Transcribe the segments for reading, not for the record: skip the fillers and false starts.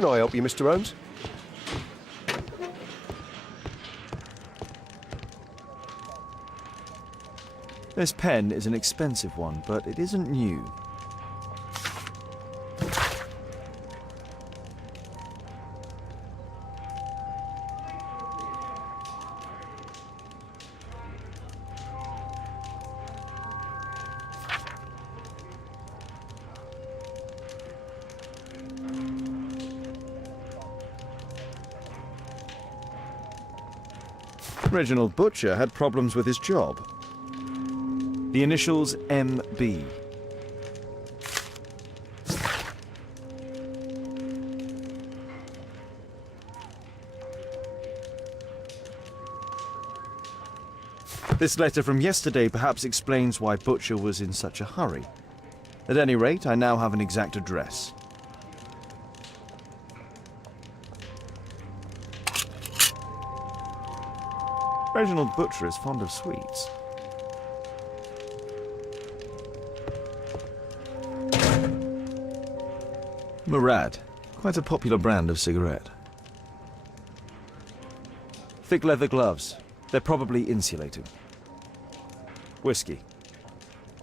can I help you, Mr. Holmes? This pen is an expensive one, but it isn't new. Reginald Butcher had problems with his job. The initials MB. This letter from yesterday perhaps explains why Butcher was in such a hurry. At any rate, I now have an exact address. Reginald Butcher is fond of sweets. Murad, quite a popular brand of cigarette. Thick leather gloves. They're probably insulating. Whiskey.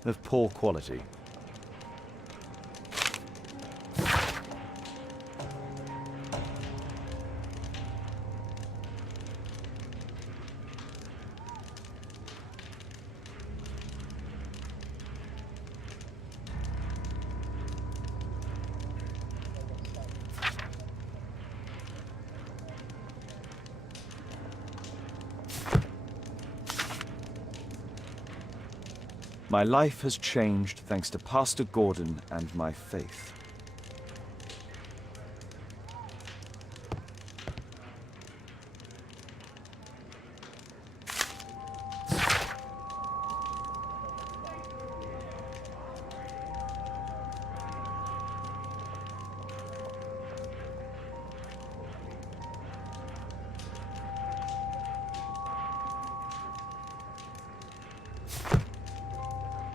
Of poor quality. My life has changed thanks to Pastor Gordon and my faith.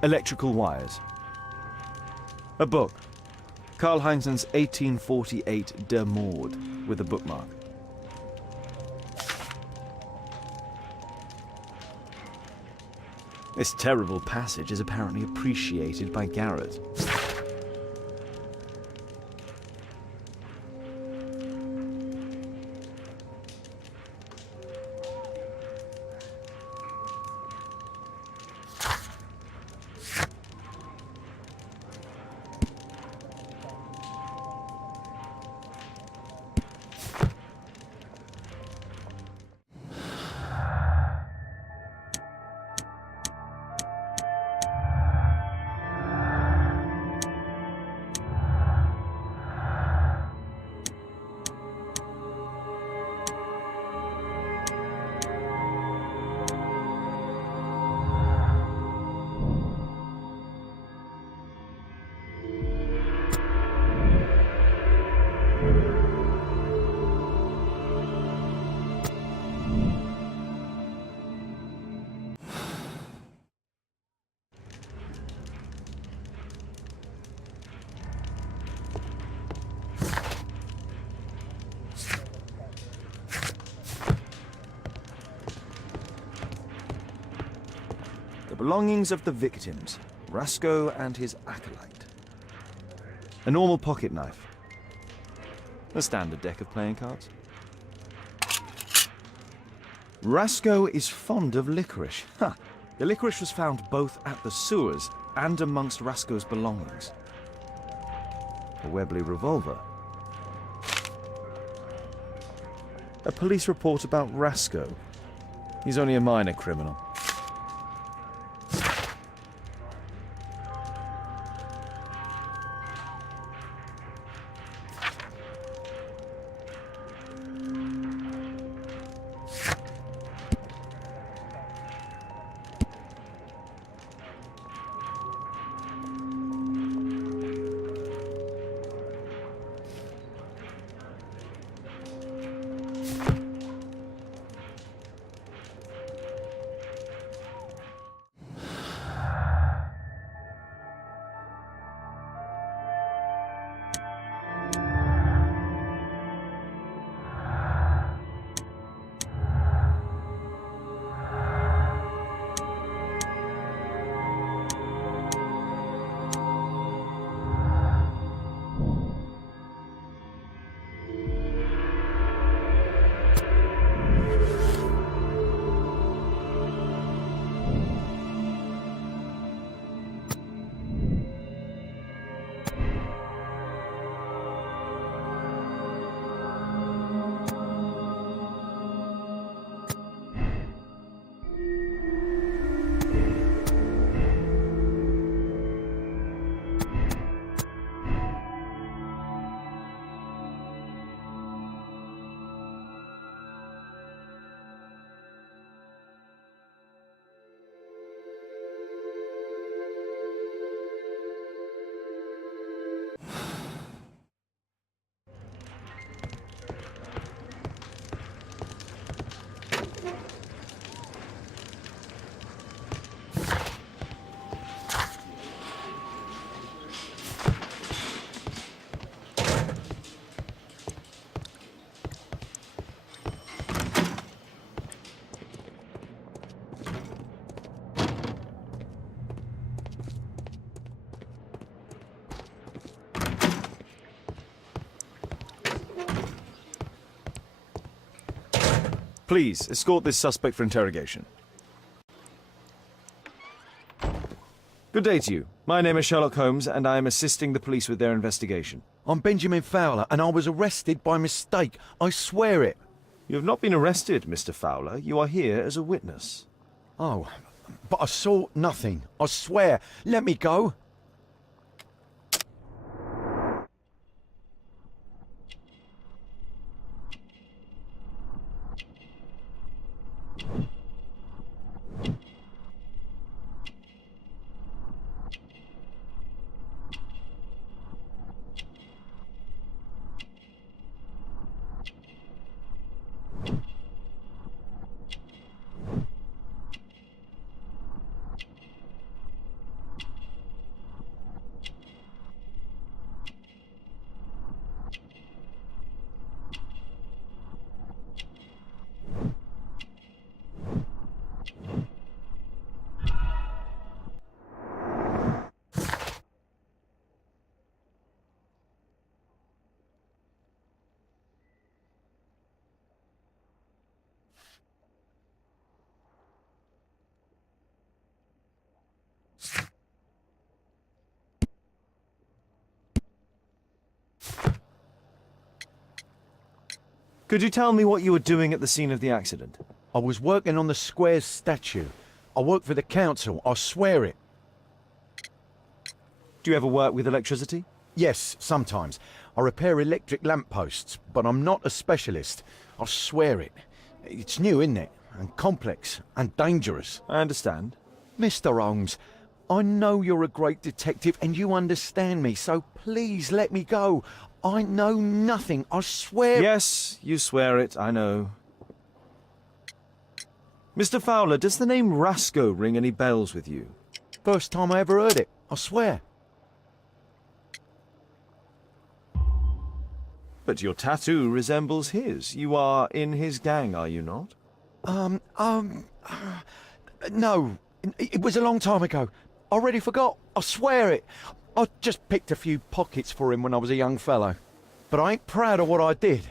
Electrical wires. A book. Karl Heinzen's 1848 Der Mord, with a bookmark. This terrible passage is apparently appreciated by Garrett. Belongings of the victims, Rasco and his acolyte. A normal pocket knife. A standard deck of playing cards. Rasco is fond of licorice. Huh. The licorice was found both at the sewers and amongst Rasco's belongings. A Webley revolver. A police report about Rasco. He's only a minor criminal. Please, escort this suspect for interrogation. Good day to you. My name is Sherlock Holmes, and I am assisting the police with their investigation. I'm Benjamin Fowler, and I was arrested by mistake. I swear it. You have not been arrested, Mr. Fowler. You are here as a witness. Oh, but I saw nothing. I swear. Let me go. Could you tell me what you were doing at the scene of the accident? I was working on the square's statue. I work for the council. I swear it. Do you ever work with electricity? Yes, sometimes. I repair electric lampposts, but I'm not a specialist. I swear it. It's new, isn't it? And complex and dangerous. I understand. Mr. Holmes, I know you're a great detective and you understand me, so please let me go. I know nothing, I swear. Yes, you swear it, I know. Mr. Fowler, does the name Rasco ring any bells with you? First time I ever heard it, I swear. But your tattoo resembles his. You are in his gang, are you not? No. It was a long time ago. I already forgot. I swear it. I just picked a few pockets for him when I was a young fellow. But I ain't proud of what I did.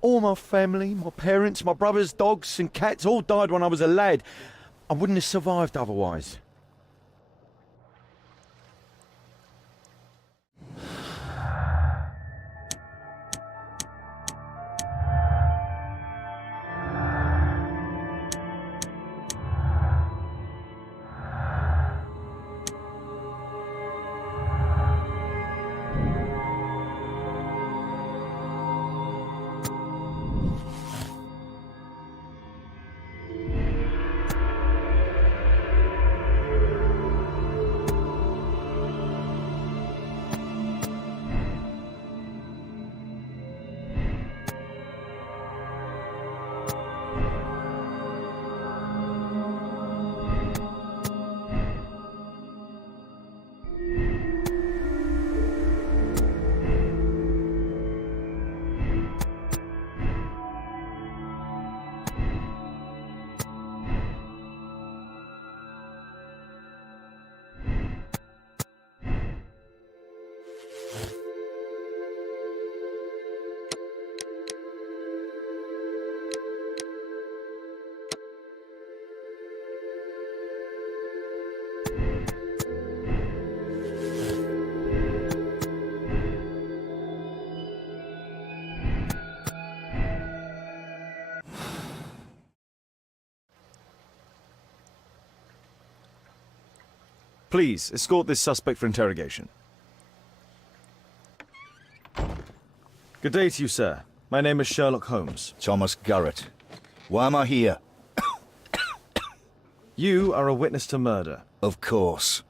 All my family, my parents, my brothers, dogs and cats all died when I was a lad. I wouldn't have survived otherwise. Please, escort this suspect for interrogation. Good day to you, sir. My name is Sherlock Holmes. Thomas Garrett. Why am I here? You are a witness to murder. Of course.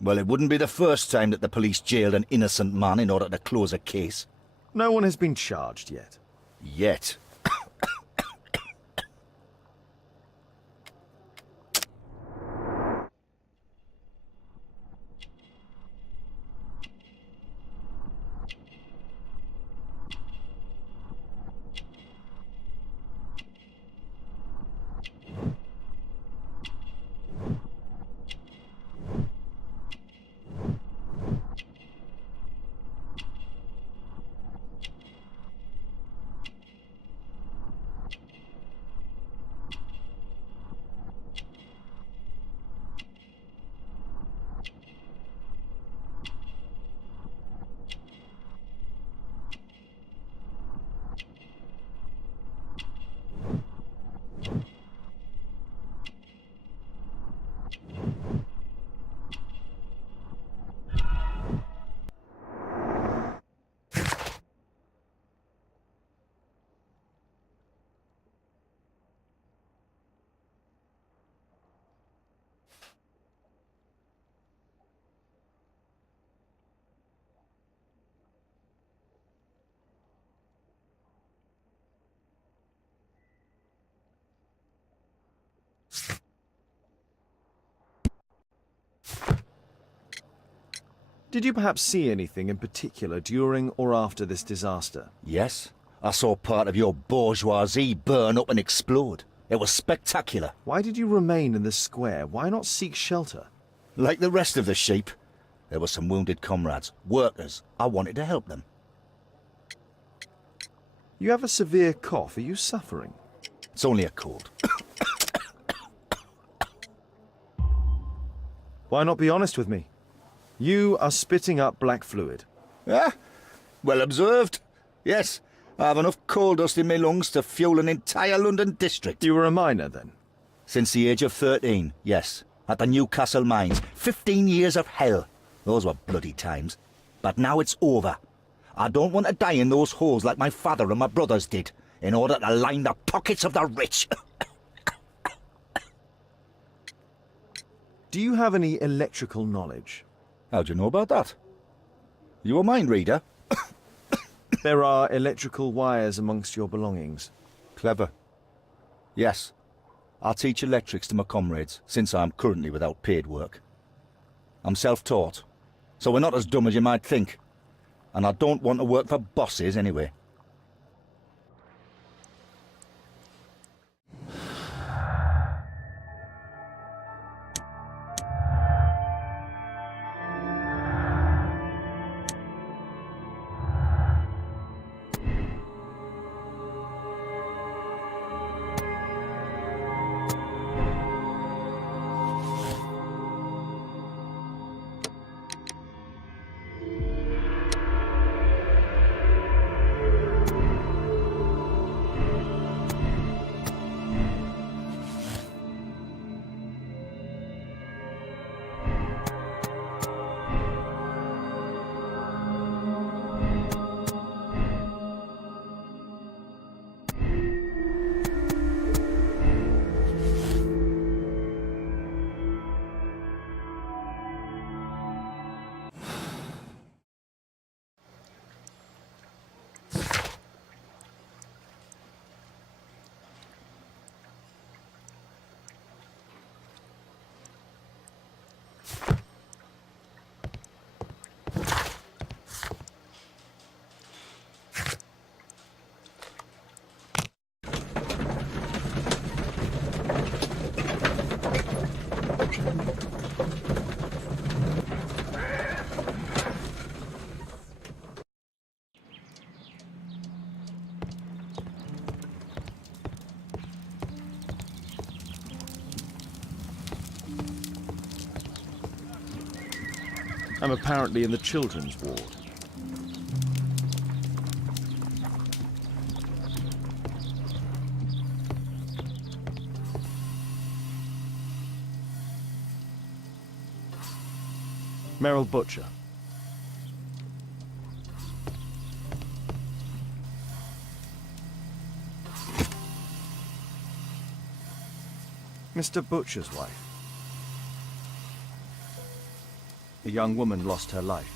Well, it wouldn't be the first time that the police jailed an innocent man in order to close a case. No one has been charged yet. Yet. Did you perhaps see anything in particular during or after this disaster? Yes, I saw part of your bourgeoisie burn up and explode. It was spectacular. Why did you remain in the square? Why not seek shelter? Like the rest of the sheep, there were some wounded comrades, workers. I wanted to help them. You have a severe cough. Are you suffering? It's only a cold. Why not be honest with me? You are spitting up black fluid. Ah, well observed. Yes, I have enough coal dust in my lungs to fuel an entire London district. You were a miner then? Since the age of 13, yes. At the Newcastle mines. 15 years of hell. Those were bloody times. But now it's over. I don't want to die in those holes like my father and my brothers did, in order to line the pockets of the rich. Do you have any electrical knowledge? How'd you know about that? You a mind reader? There are electrical wires amongst your belongings. Clever. Yes. I teach electrics to my comrades, since I'm currently without paid work. I'm self-taught, so we're not as dumb as you might think. And I don't want to work for bosses anyway. I'm apparently in the children's ward. Merrill Butcher. Mr. Butcher's wife. A young woman lost her life.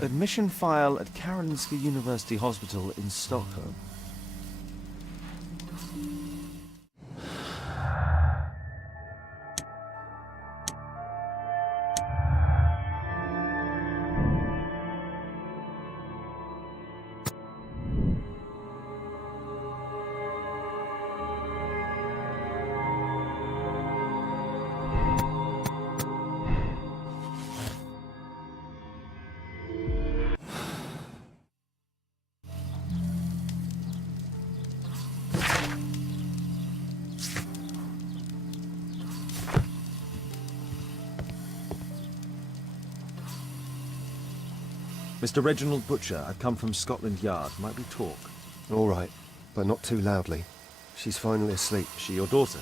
Admission file at Karolinska University Hospital in Stockholm. Mr. Reginald Butcher, I've come from Scotland Yard. Might we talk? All right, but not too loudly. She's finally asleep. Is she your daughter?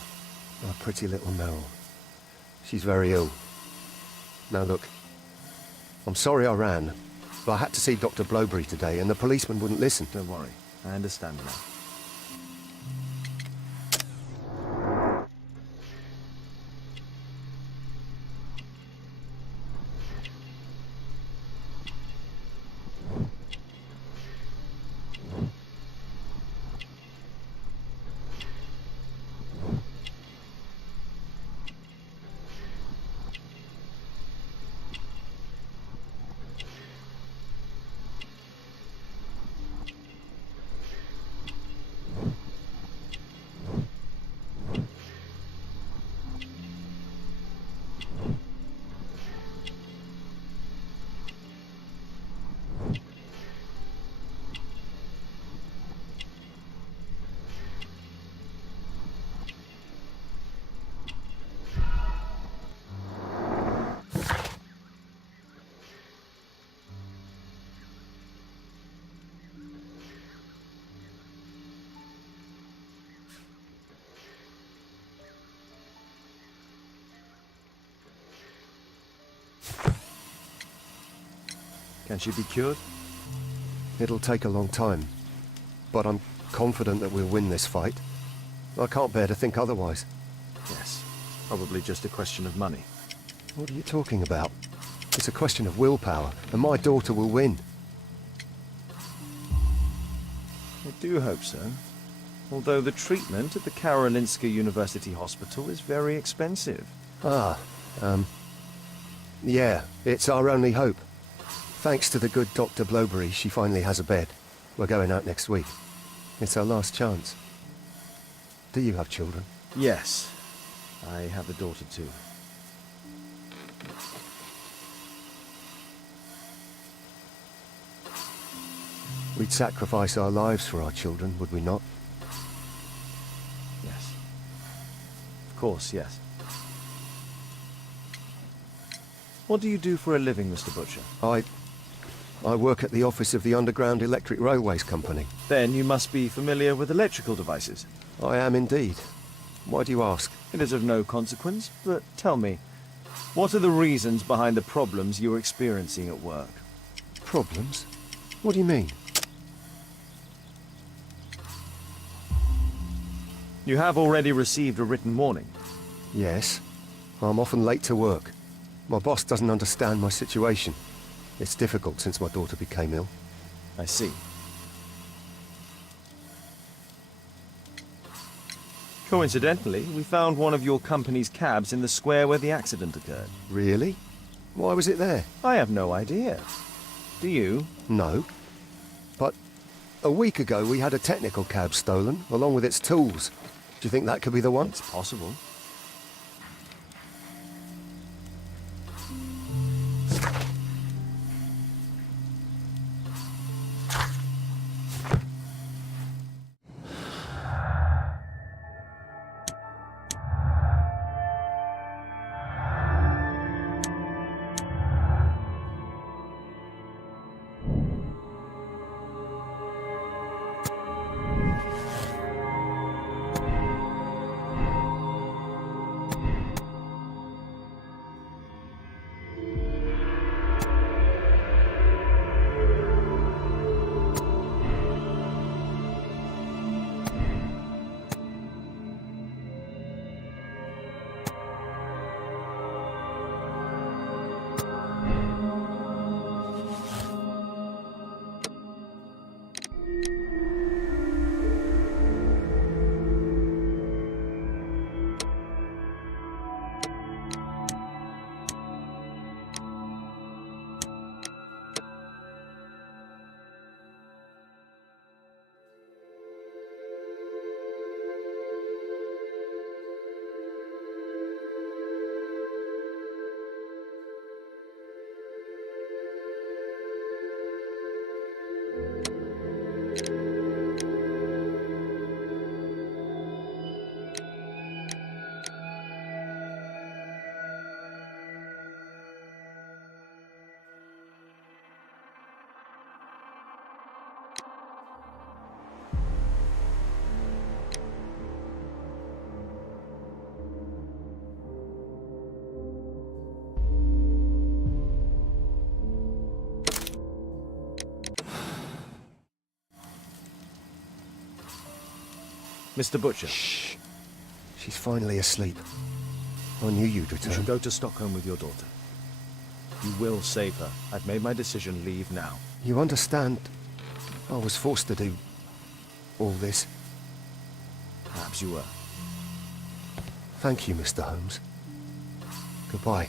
Our pretty little Merrill. She's very ill. Now look, I'm sorry I ran, but I had to see Dr. Blowberry today and the policeman wouldn't listen. Don't worry, I understand now. Can she be cured? It'll take a long time, but I'm confident that we'll win this fight. I can't bear to think otherwise. Yes. Probably just a question of money. What are you talking about? It's a question of willpower, and my daughter will win. I do hope so. Although the treatment at the Karolinska University Hospital is very expensive. Yeah, it's our only hope. Thanks to the good Dr. Blowberry, she finally has a bed. We're going out next week. It's our last chance. Do you have children? Yes. I have a daughter too. We'd sacrifice our lives for our children, would we not? Yes. Of course, yes. What do you do for a living, Mr. Butcher? I work at the office of the Underground Electric Railways Company. Then you must be familiar with electrical devices. I am indeed. Why do you ask? It is of no consequence, but tell me, what are the reasons behind the problems you're experiencing at work? Problems? What do you mean? You have already received a written warning. Yes. I'm often late to work. My boss doesn't understand my situation. It's difficult since my daughter became ill. I see. Coincidentally, we found one of your company's cabs in the square where the accident occurred. Really? Why was it there? I have no idea. Do you? No. But a week ago we had a technical cab stolen, along with its tools. Do you think that could be the one? It's possible. Mr. Butcher. Shh. She's finally asleep. I knew you'd You return. should go to Stockholm with your daughter. You will save her. I've made my decision. Leave now. You understand? I was forced to do all this. Perhaps you were. Thank you, Mr. Holmes. Goodbye.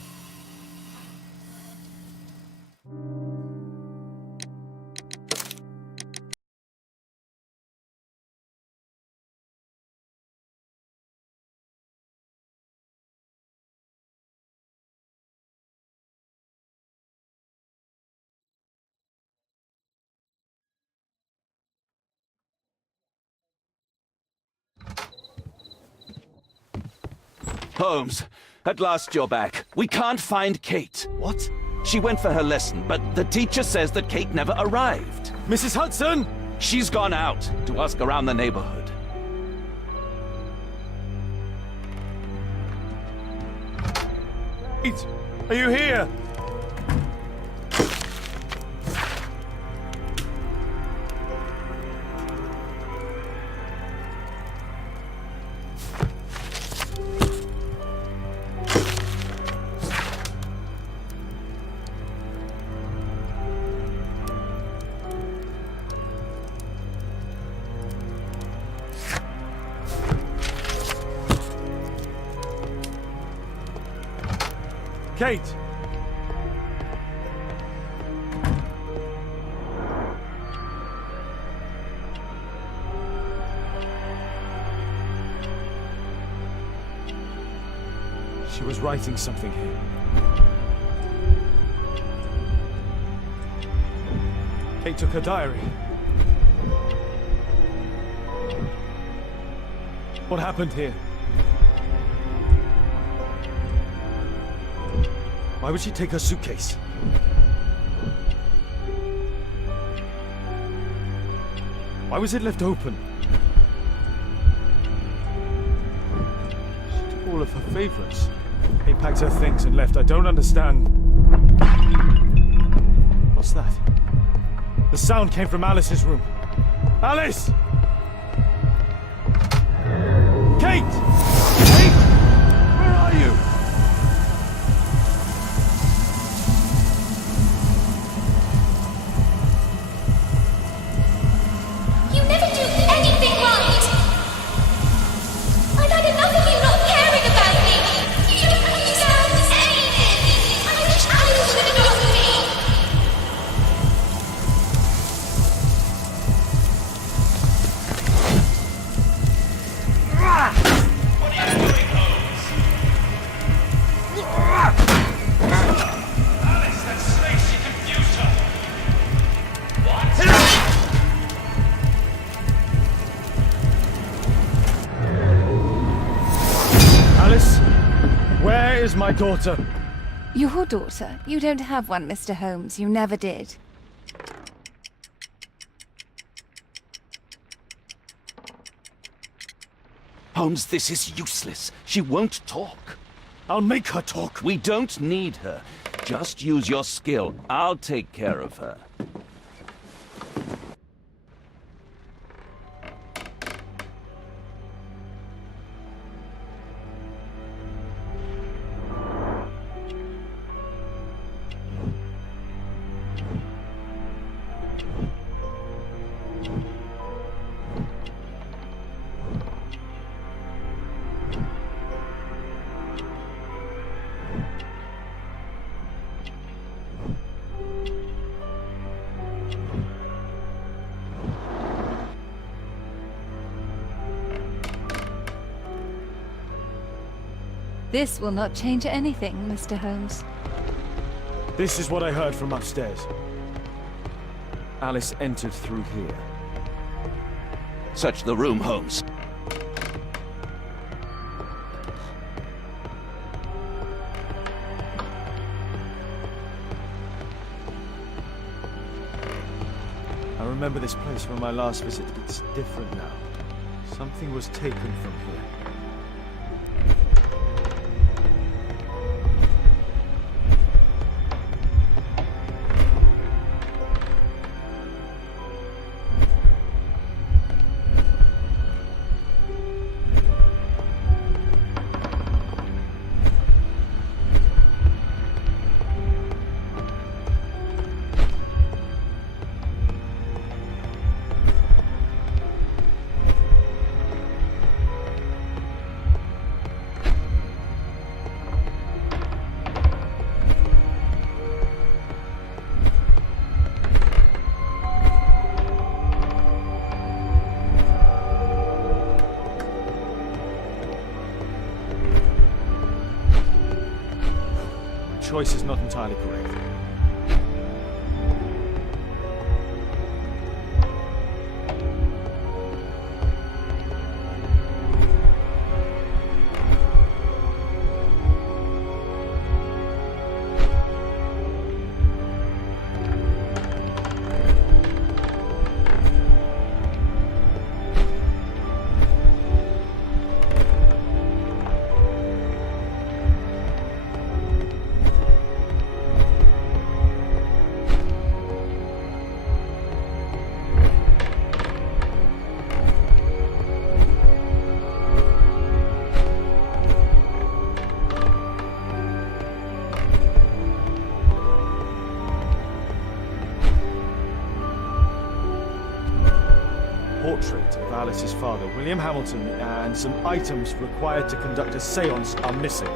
Holmes, at last you're back. We can't find Kate. What? She went for her lesson, but the teacher says that Kate never arrived. Mrs. Hudson! She's gone out to ask around the neighborhood. Kate, are you here? Kate! She was writing something here. Kate took her diary. What happened here? Why would she take her suitcase? Why was it left open? She took all of her favorites. Kate packed her things and left. I don't understand. What's that? The sound came from Alice's room. Alice! Kate! Kate! Where are you? You never do anything right! I've had enough of you not caring about me! You don't understand anything! I wish Alice would have got me! Alice? Where is my daughter? Your daughter? You don't have one, Mr. Holmes. You never did. Holmes, this is useless. She won't talk. I'll make her talk. We don't need her. Just use your skill. I'll take care of her. This will not change anything, Mr. Holmes. This is what I heard from upstairs. Alice entered through here. Search the room, Holmes. I remember this place from my last visit. It's different now. Something was taken from here. Choice is not entirely correct. Portrait of Alice's father, William Hamilton, and some items required to conduct a séance are missing.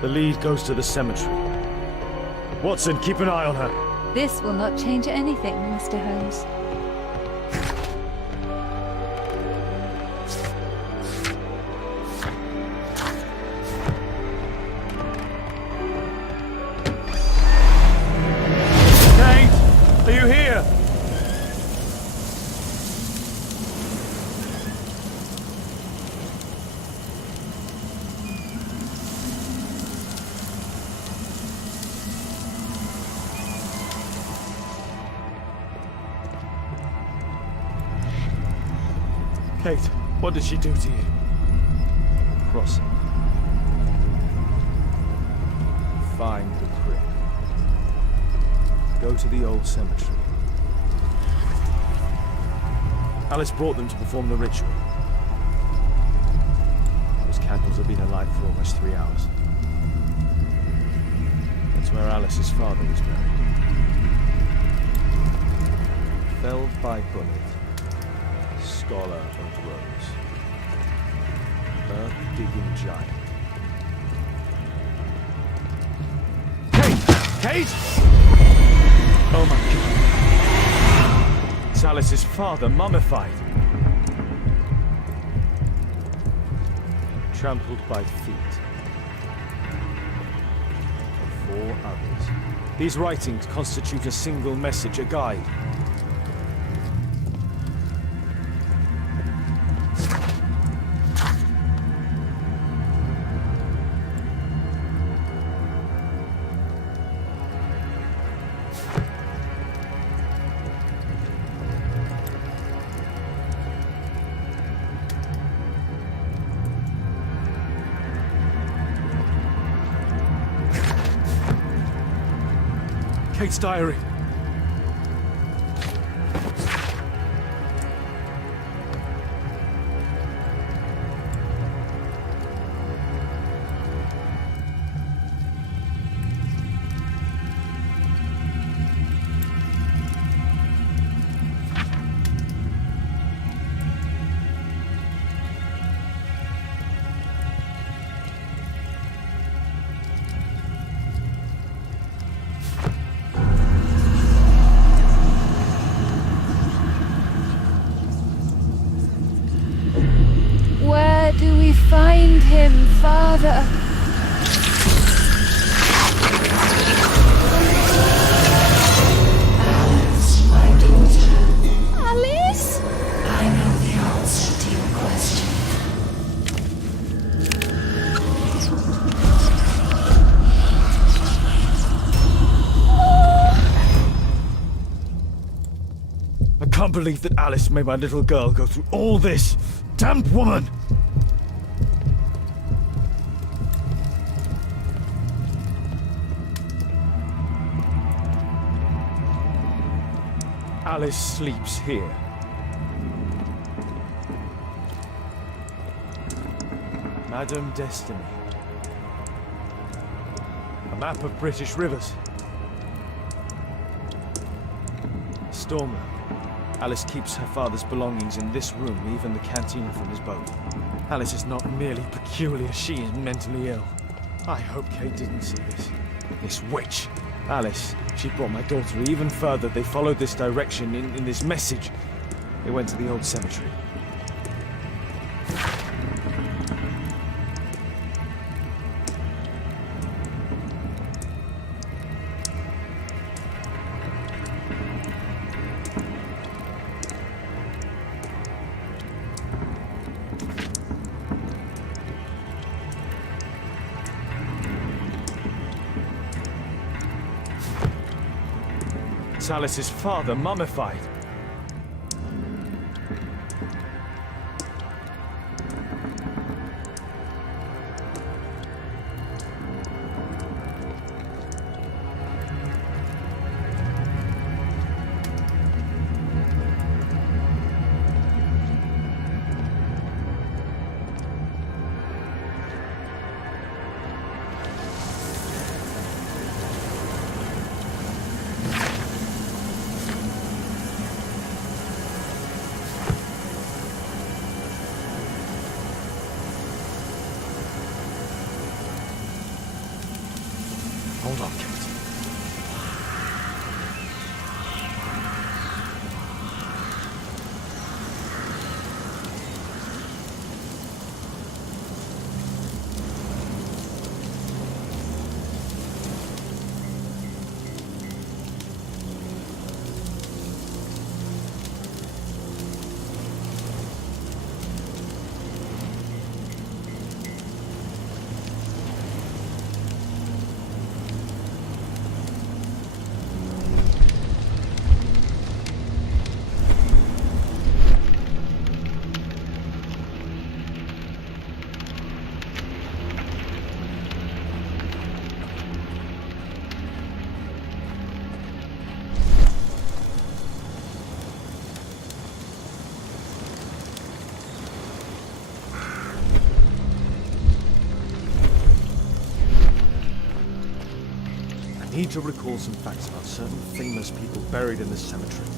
The lead goes to the cemetery. Watson, keep an eye on her. This will not change anything, Mr. Holmes. Kate! Are you here? Kate, what did she do to you? Crossing. Find the crypt. Go to the old cemetery. Alice brought them to perform the ritual. Those candles have been alight for almost 3 hours. That's where Alice's father was buried. Felled by bullet. Scholar of Rose. Earth-digging giant. Kate! Oh my God. It's Alice's father, mummified. Trampled by feet. And 4 others. These writings constitute a single message, a guide. Kate's diary. Where do we find him, Father? Alice, my daughter, Alice? I know the answer to your question. I can't believe that Alice made my little girl go through all this. Damned woman! Alice sleeps here. Madame Destiny. A map of British rivers. Stormland. Alice keeps her father's belongings in this room, even the canteen from his boat. Alice is not merely peculiar, she is mentally ill. I hope Kate didn't see this. This witch. Alice, she brought my daughter even further. They followed this direction in this message. They went to the old cemetery. It's Alice's father, mummified. Hold on, Kate. I need to recall some facts about certain famous people buried in this cemetery.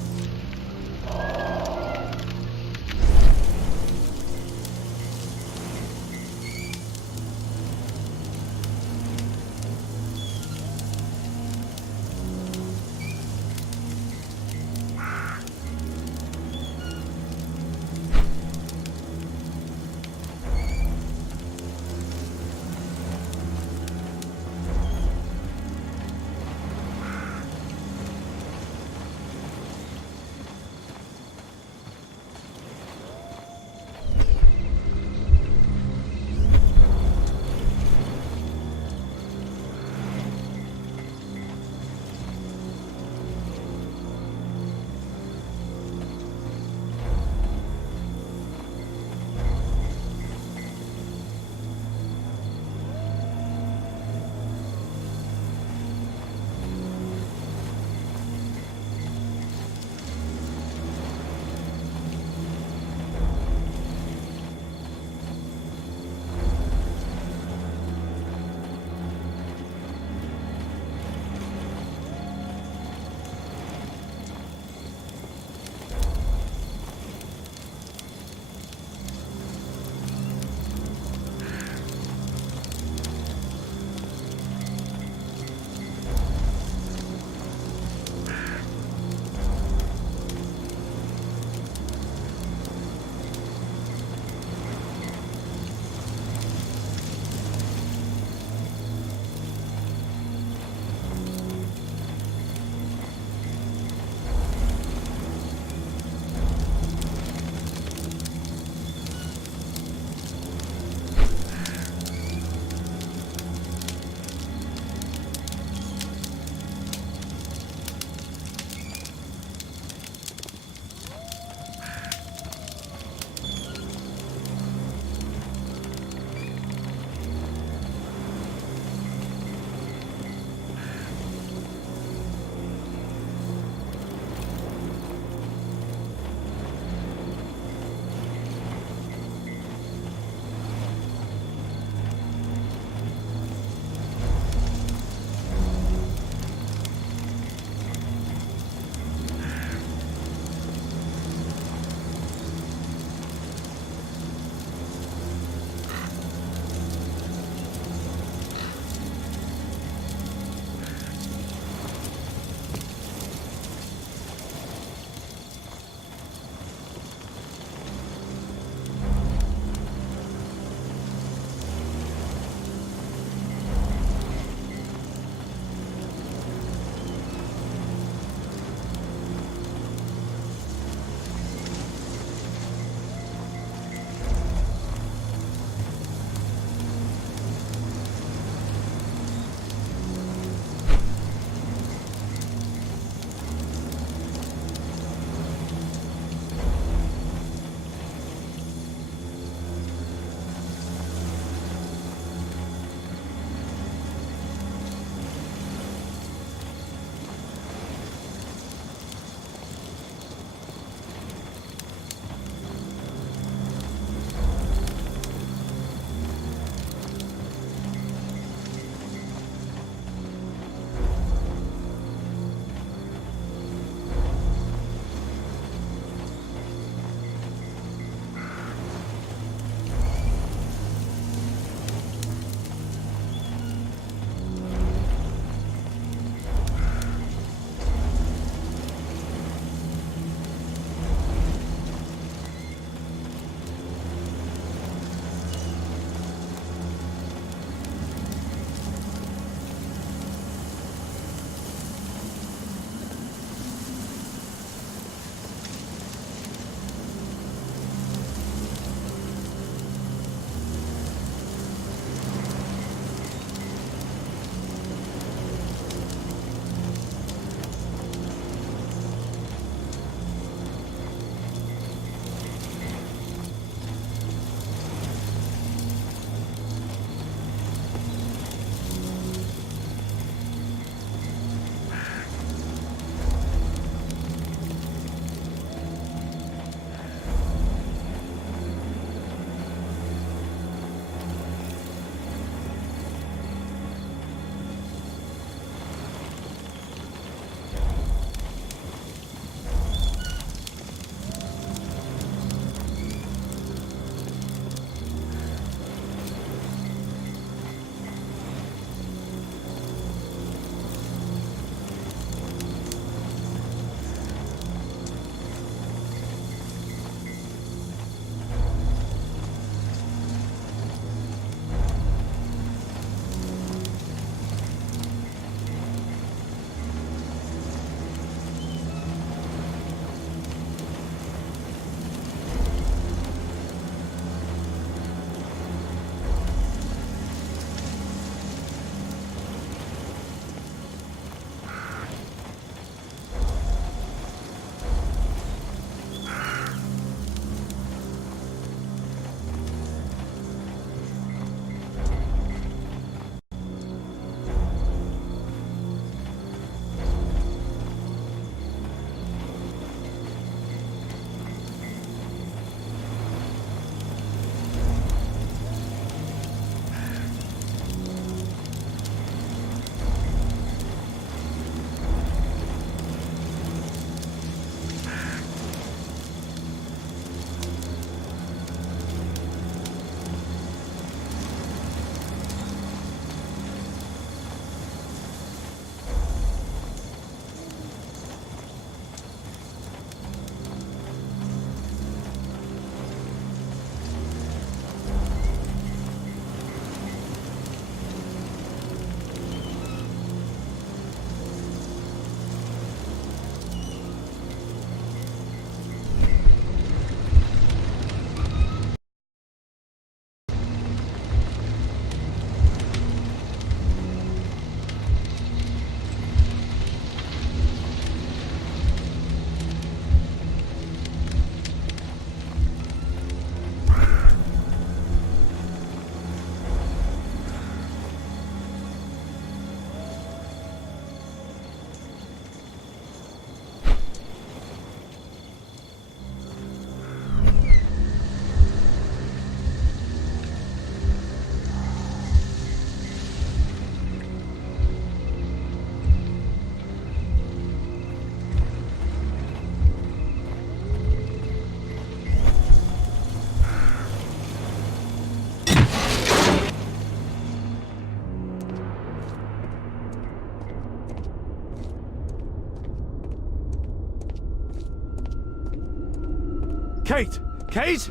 Kate! Kate?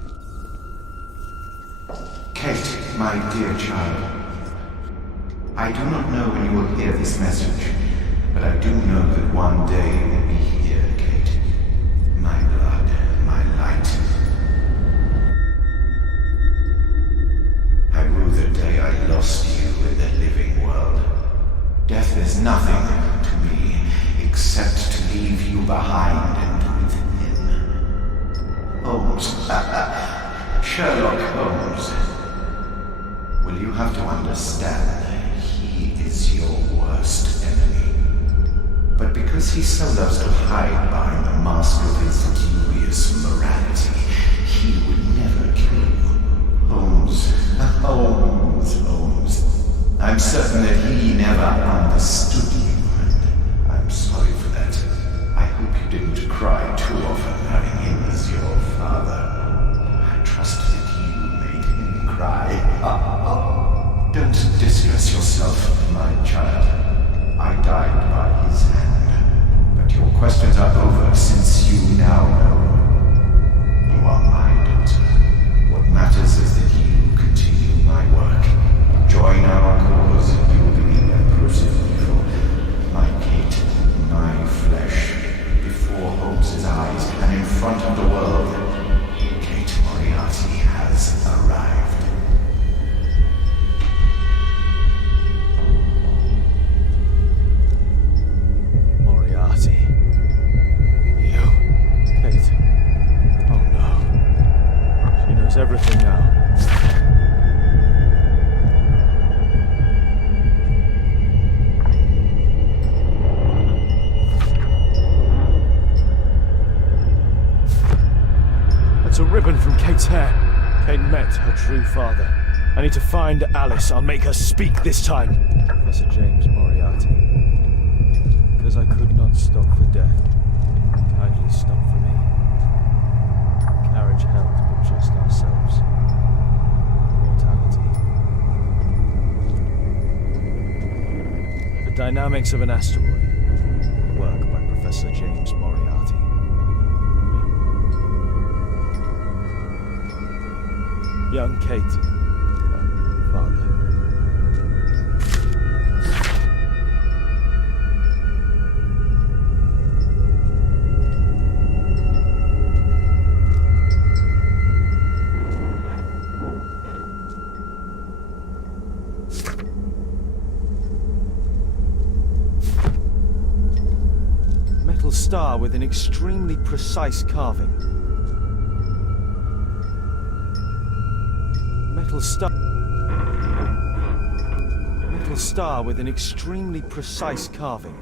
Kate, my dear child. I do not know when you will hear this message, but I do know that one day you will be here, Kate. My blood, my light. I rue the day I lost you in the living world. Death is nothing to me, except to leave you behind and with him. Holmes. Sherlock Holmes. Will you have to understand, he is your worst enemy. But because he so loves to hide behind the mask of his dubious morality, he would never kill you. Holmes. Holmes. I'm certain that he never understood you, and I'm sorry for that. I hope you didn't cry too often having him as your father. I trust that you made him cry. Don't distress yourself, my child. I died by his hand. But your questions are over since you now know. You are my daughter. What matters is that you continue my work. Join our cause and you will be the empress of evil. My Kate, my flesh, before Holmes's eyes and in front of the world. Kate Moriarty has arrived. Moriarty. You? Kate. Oh no. She knows everything now. That's a ribbon from Kate's hair. Kate met her true father. I need to find Alice. I'll make her speak this time. Professor James Moriarty. Because I could not stop for death. Kindly stop for me. Carriage held but just ourselves. Mortality. The Dynamics of an Asteroid. Work by Professor James Moriarty. Young Kate. Father. Metal star with an extremely precise carving. Metal star with an extremely precise carving.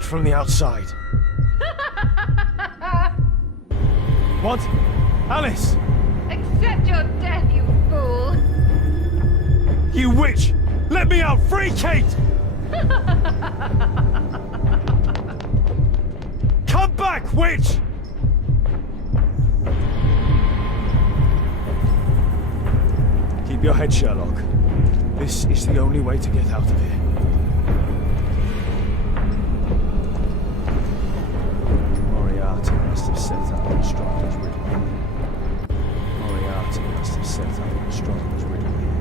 From the outside. What? Alice! Accept your death, you fool! You witch! Let me out! Free Kate! Come back, witch! Keep your head, Sherlock. This is the only way to get out of here. Must have set up and Strahler's riddle here. Moriarty must have set up and Strahler's riddle here.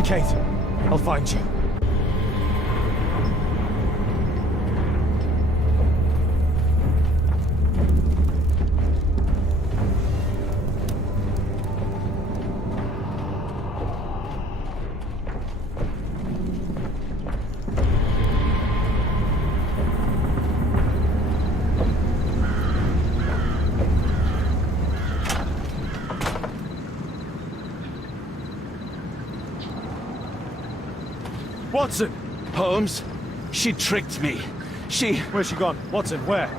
on, Kate. I'll find you. Watson! Holmes, she tricked me. Where's she gone? Watson, where?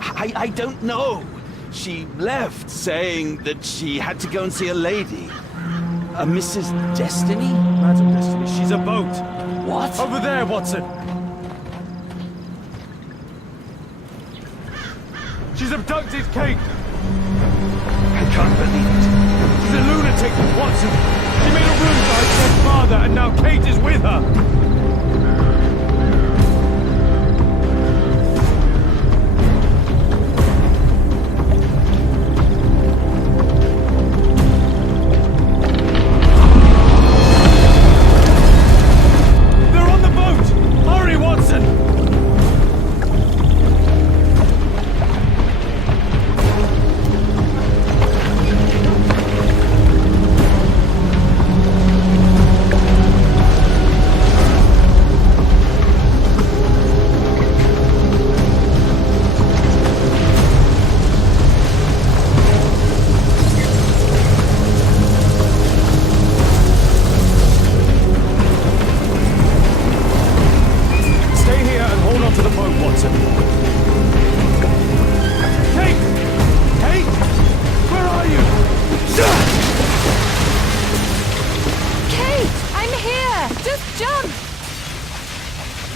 I don't know. She left saying that she had to go and see a lady. A Mrs. Destiny? Madam Destiny, she's a boat. What? Over there, Watson! She's abducted Kate! I can't believe it. She's a lunatic, Watson! She made a room for her dead father, and now Kate is with her! They're on the boat! Hurry, Watson! Stay here and hold on to the boat, Watson. Kate! Kate! Where are you? Kate, I'm here! Just jump!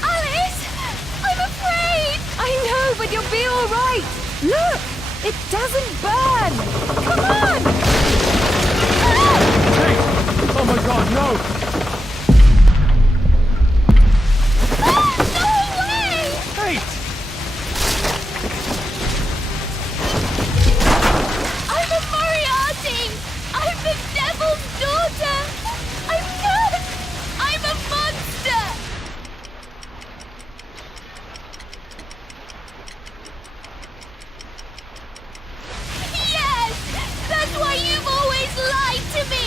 Alice! I'm afraid! I know, but you'll be all right. Look! It doesn't burn! Come on! Kate! Oh my god, no! No way! Kate! I'm a Moriarty! I'm the devil's daughter! I'm cursed! I'm a monster! Yes! That's why you've always lied to me!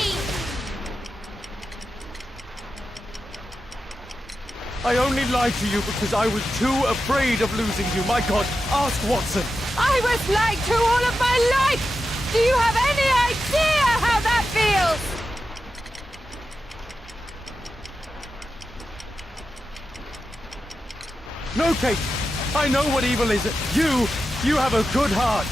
I only lied to you because I was too afraid of losing you. My god, ask Watson! I was lied to all of my life! Do you have any idea how that feels? No, Kate! I know what evil is. You have a good heart.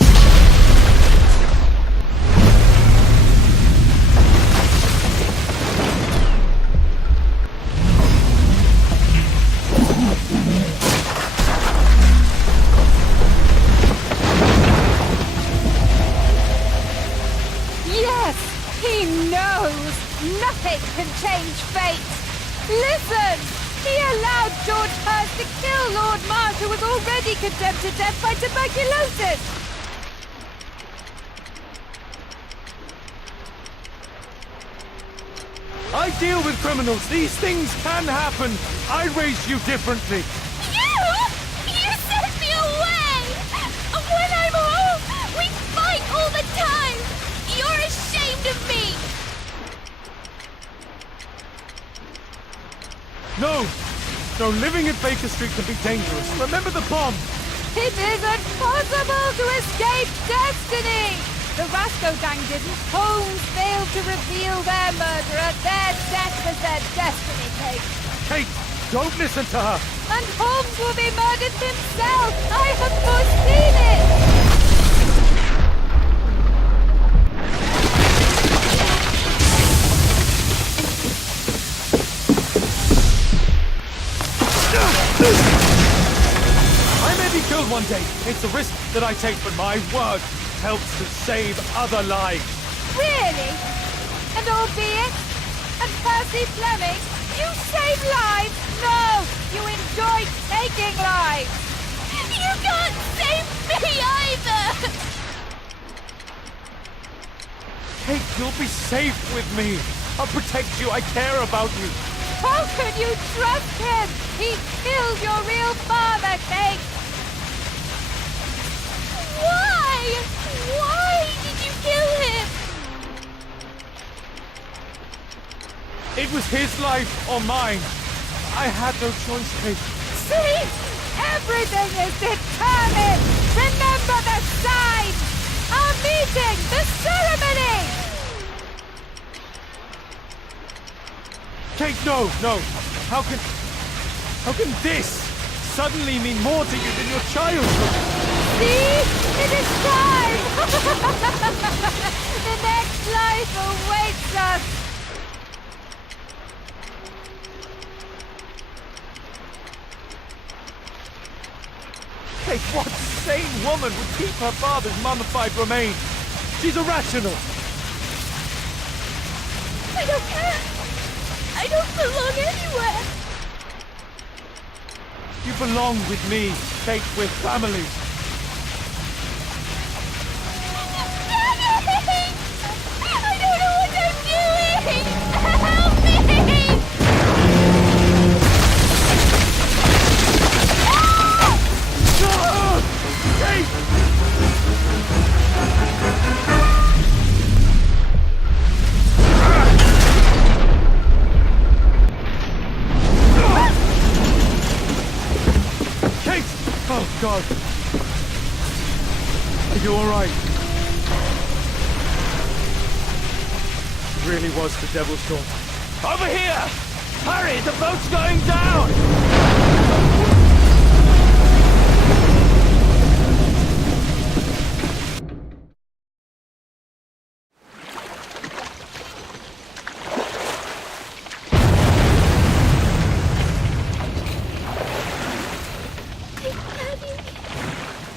Yes, he knows. Nothing can change fate. Listen! He allowed George Hurst to kill Lord Marsh, who was already condemned to death by tuberculosis. I deal with criminals. These things can happen. I raised you differently. You! You sent me away! When I'm home, we fight all the time! You're ashamed of me! No! No, living in Baker Street can be dangerous. Remember the bomb! It isn't possible to escape destiny! The Rasco gang didn't. Holmes failed to reveal their murderer. Their death was their destiny, Kate. Kate, don't listen to her! And Holmes will be murdered himself! I have foreseen it! I may be killed one day. It's a risk that I take, but my word helps to save other lives. Really? And albeit? And Percy Fleming? You save lives? No! You enjoy taking lives! You can't save me either! Kate, you'll be safe with me. I'll protect you. I care about you. How could you trust him? He killed your real father, Kate! Why? Why did you kill him? It was his life or mine. I had no choice, Kate. See? Everything is determined! Remember the sign! Our meeting! The ceremony! Kate, no! How can this suddenly mean more to you than your childhood? See? It is time! The next life awaits us! Kate, what sane woman would keep her father's mummified remains? She's irrational. I don't care. I don't belong anywhere. You belong with me, Kate. We're family. I don't know what I'm doing! Help me! Kate! Oh, God. Are you all right? It really was the Devil's Daughter. Over here! Hurry, the boat's going down!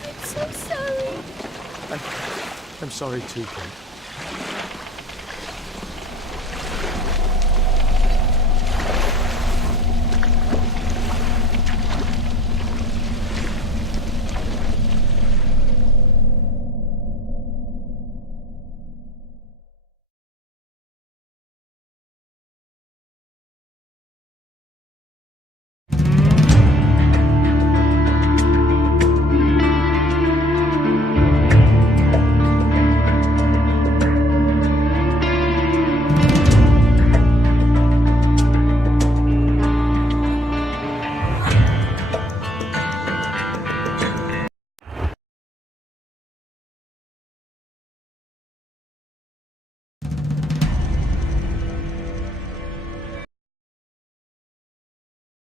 I'm so sorry. I'm sorry too, Kate.